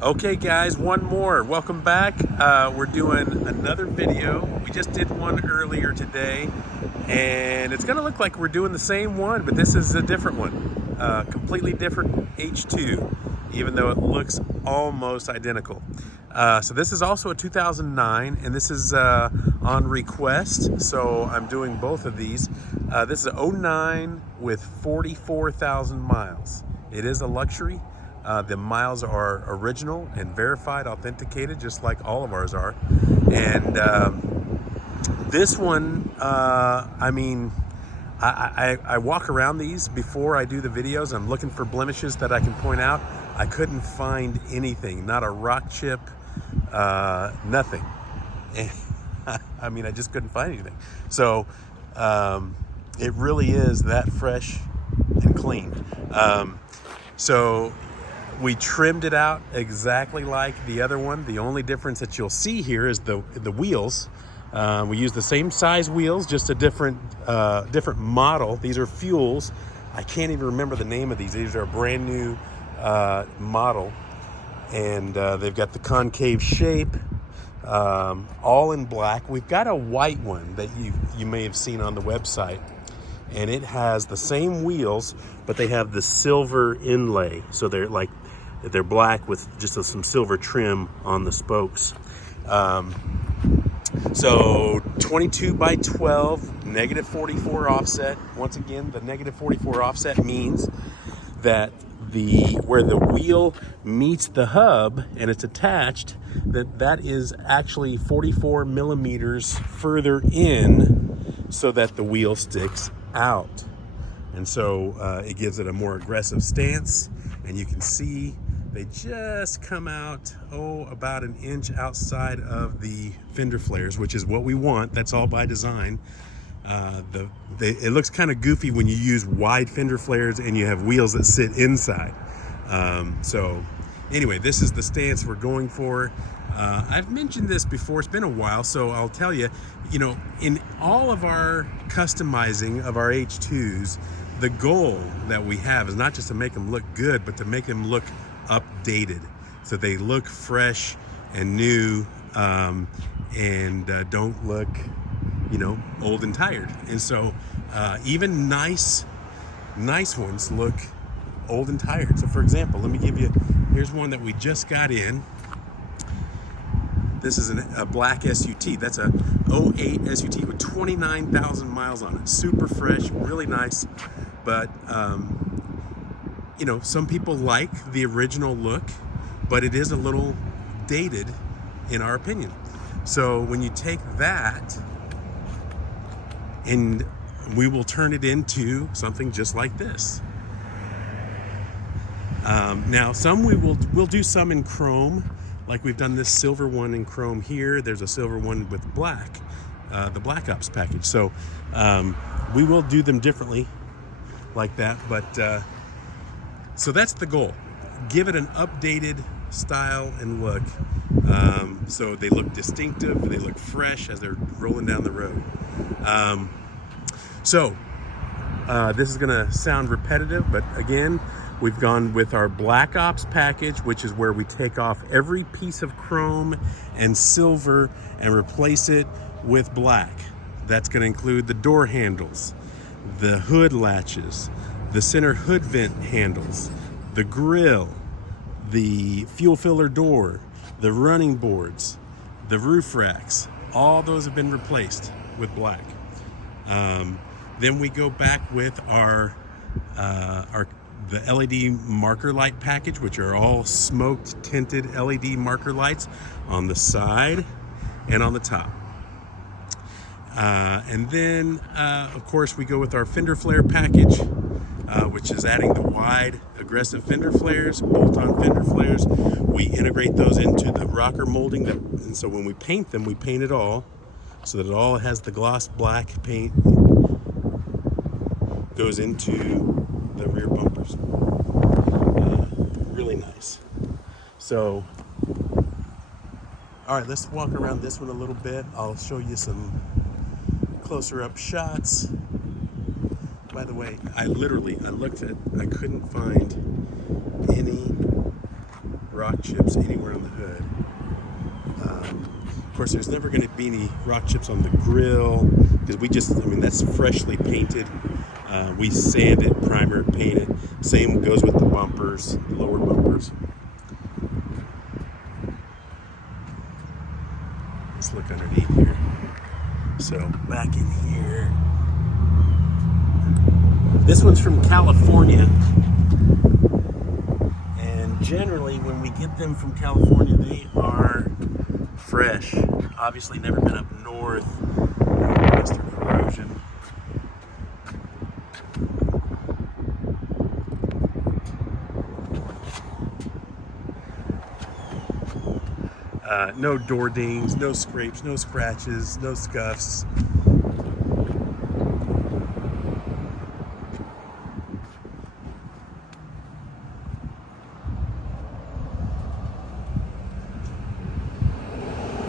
Okay guys, one more. Welcome back. We're doing another video. We just did one earlier today and it's gonna look like we're doing the same one, but this is a different one. Completely different H2, even though it looks almost identical. So this is also a 2009 and this is on request. So I'm doing both of these. This is a 09 with 44,000 miles. It is a luxury. The miles are original and verified, authenticated, just like all of ours are. And this one, I mean, I walk around these before I do the videos. I'm looking for blemishes that I can point out. I couldn't find anything, not a rock chip, nothing. And, I mean, I just couldn't find anything. So it really is that fresh and clean. So we trimmed it out exactly like the other one. The only difference that you'll see here is the wheels. We use the same size wheels, just a different model. These are Fuels. I can't even remember the name of these. These are a brand new model, and they've got the concave shape, all in black. We've got a white one that you may have seen on the website, and it has the same wheels, but they have the silver inlay. So they're black with just some silver trim on the spokes. So 22 by 12, negative 44 offset. Once again, the negative 44 offset means that where the wheel meets the hub and it's attached, that is actually 44 millimeters further in, so that the wheel sticks out. And so it gives it a more aggressive stance, and you can see they just come out, about an inch outside of the fender flares, which is what we want. That's all by design. It looks kind of goofy when you use wide fender flares and you have wheels that sit inside. So anyway, this is the stance we're going for. I've mentioned this before, it's been a while, so I'll tell you, in all of our customizing of our H2s, the goal that we have is not just to make them look good, but to make them look updated, so they look fresh and new, and don't look old and tired. And so even nice ones look old and tired. So for example, let me give you, here's one that we just got in. This is a black SUT. That's a 08 SUT with 29,000 miles on it. Super fresh, really nice. But some people like the original look, but it is a little dated in our opinion. So when you take that, and we will turn it into something just like this. Now we'll do some in chrome, like we've done this silver one in chrome here. There's a silver one with black, the Black Ops package. So we will do them differently like that, but so that's the goal. Give it an updated style and look, so they look distinctive, they look fresh as they're rolling down the road. So this is gonna sound repetitive, but again, we've gone with our Black Ops package, which is where we take off every piece of chrome and silver and replace it with black. That's gonna include the door handles, the hood latches, the center hood vent handles, the grill, the fuel filler door, the running boards, the roof racks. All those have been replaced with black. Then we go back with the LED marker light package, which are all smoked tinted LED marker lights on the side and on the top. And then, of course, we go with our fender flare package, which is adding the wide aggressive fender flares, bolt-on fender flares. We integrate those into the rocker molding, and so when we paint them, we paint it all so that it all has the gloss black paint, goes into the rear bumpers. Really nice. So, all right, let's walk around this one a little bit. I'll show you some closer up shots. By the way, I looked at, I couldn't find any rock chips anywhere on the hood. Of course, there's never going to be any rock chips on the grill because that's freshly painted. We sand it, primer it, paint it. Same goes with the bumpers, the lower bumpers. Let's look underneath here. So back in here, this one's from California. And generally when we get them from California, they are fresh. Obviously never been up north. Western corrosion. No door dings, no scrapes, no scratches, no scuffs.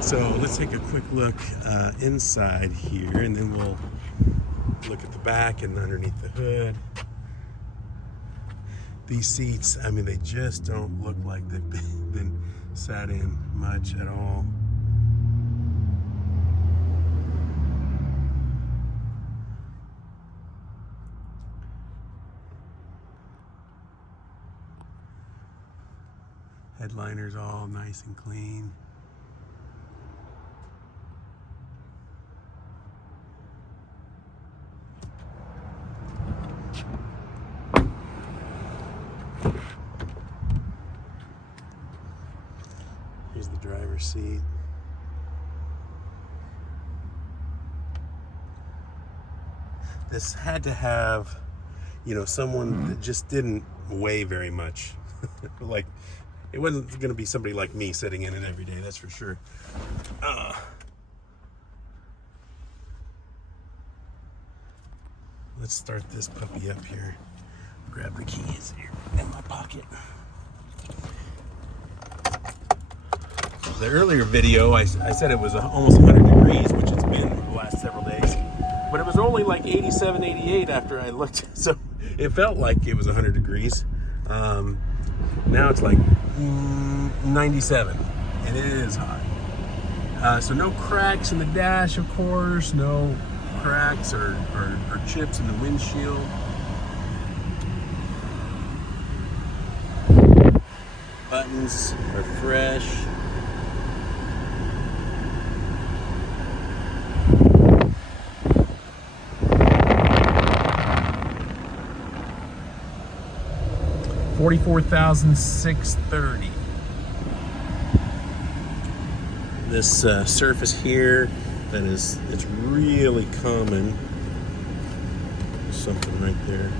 So let's take a quick look inside here, and then we'll look at the back and underneath the hood. These seats, they just don't look like they've been sat in much at all. Headliner's all nice and clean. Here's the driver's seat. This had to have, someone that just didn't weigh very much. Like, it wasn't going to be somebody like me sitting in it every day, that's for sure. Let's start this puppy up here. Grab the keys here in my pocket. The earlier video, I said it was almost 100 degrees, which it's been the last several days. But it was only like 87, 88 after I looked. So it felt like it was 100 degrees. Now it's like 97, and it is hot. So no cracks in the dash, of course. No cracks or chips in the windshield. Buttons are fresh. $44,630. This surface here, it's really common. Something right there.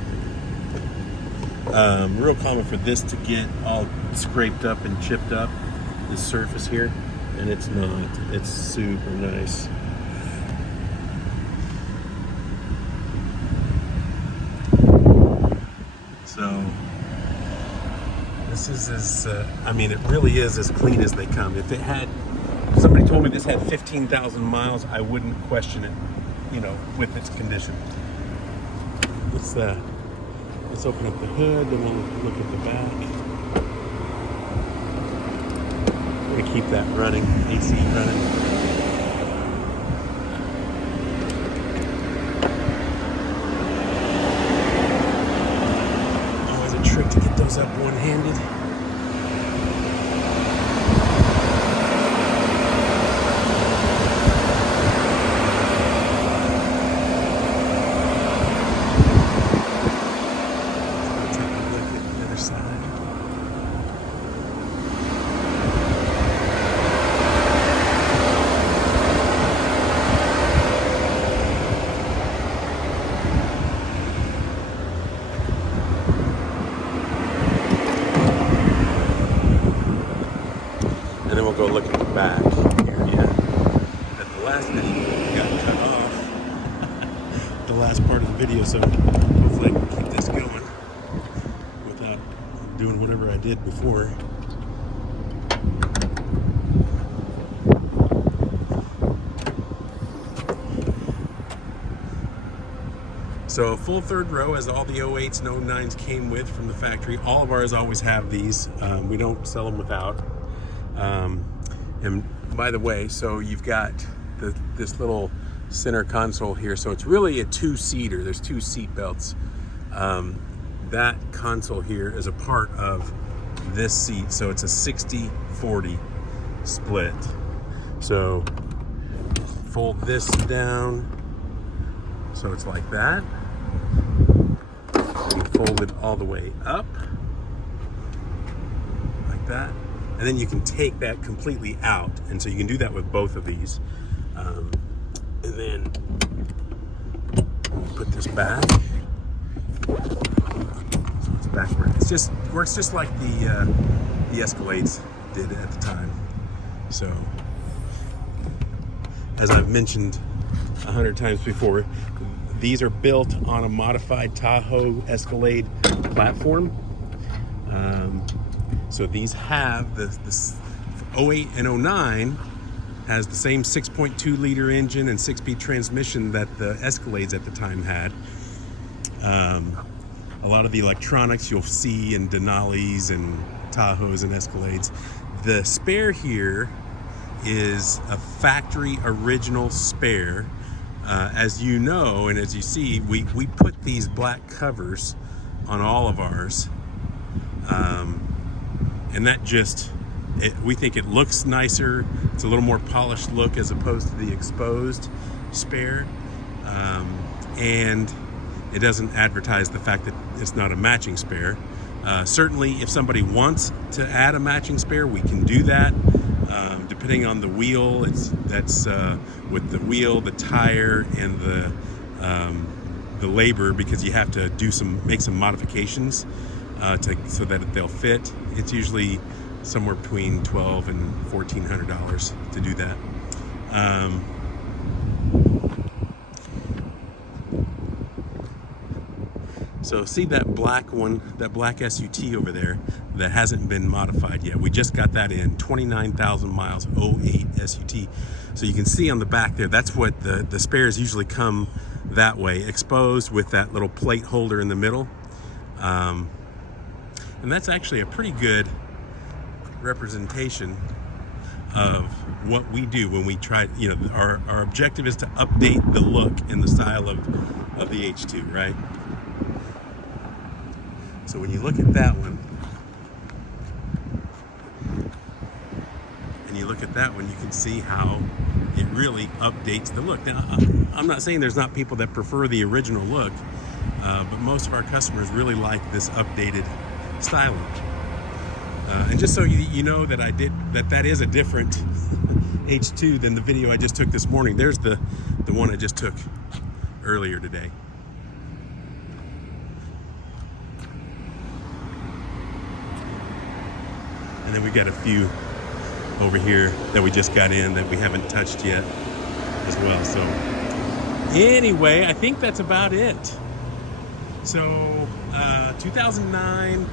Real common for this to get all scraped up and chipped up. This surface here, and it's not. It's super nice. So. This is as, it really is as clean as they come. If somebody told me this had 15,000 miles, I wouldn't question it, with its condition. Let's open up the hood, and we'll look at the back. We're gonna keep that running, AC running. Trick to get those up one-handed. Let's take a look at the other side. And then we'll go look at the back area. At the last video got cut off. The last part of the video, so hopefully I can keep this going without doing whatever I did before. So full third row, as all the 08s and 09s came with from the factory. All of ours always have these. We don't sell them without. And by the way, so you've got this little center console here. So it's really a two-seater. There's two seat belts. That console here is a part of this seat. So it's a 60-40 split. So fold this down. So it's like that. And fold it all the way up. Like that. And then you can take that completely out. And so you can do that with both of these. And then put this back. So it's backward. It just works just like the Escalades did at the time. So, as I've mentioned 100 times before, these are built on a modified Tahoe Escalade platform. So these have the 08 and 09 has the same 6.2 liter engine and 6-speed transmission that the Escalades at the time had. A lot of the electronics you'll see in Denali's and Tahoes and Escalades. The spare here is a factory original spare. As you know, and as you see, we put these black covers on all of ours. And that just, we think it looks nicer. It's a little more polished look as opposed to the exposed spare. And it doesn't advertise the fact that it's not a matching spare. Certainly, if somebody wants to add a matching spare, we can do that. Depending on the wheel, that's with the wheel, the tire, and the labor, because you have to make some modifications so that they'll fit. It's usually somewhere between $1,200 and $1,400 to do that. So see that black one, that black SUT over there that hasn't been modified yet. We just got that in, 29,000 miles, 08 SUT. So you can see on the back there, that's what the spares usually come that way, exposed with that little plate holder in the middle. And that's actually a pretty good representation of what we do when we try, our objective is to update the look and the style of the H2, right? So when you look at that one, and you look at that one, you can see how it really updates the look. Now, I'm not saying there's not people that prefer the original look, but most of our customers really like this updated styling. And just so you know that that is a different H2 than the video I just took this morning. There's the one I just took earlier today. And then we got a few over here that we just got in that we haven't touched yet as well. So anyway, I think that's about it. So 2009,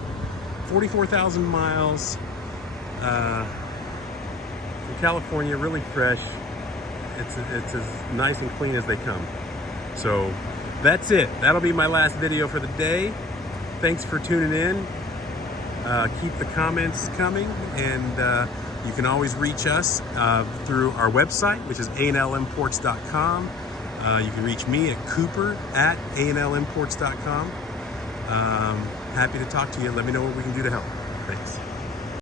44,000 miles in California, really fresh. It's as nice and clean as they come. So that's it. That'll be my last video for the day. Thanks for tuning in. Keep the comments coming, and you can always reach us through our website, which is anlimports.com. You can reach me at Cooper@anlimports.com. Happy to talk to you. Let me know what we can do to help. Thanks.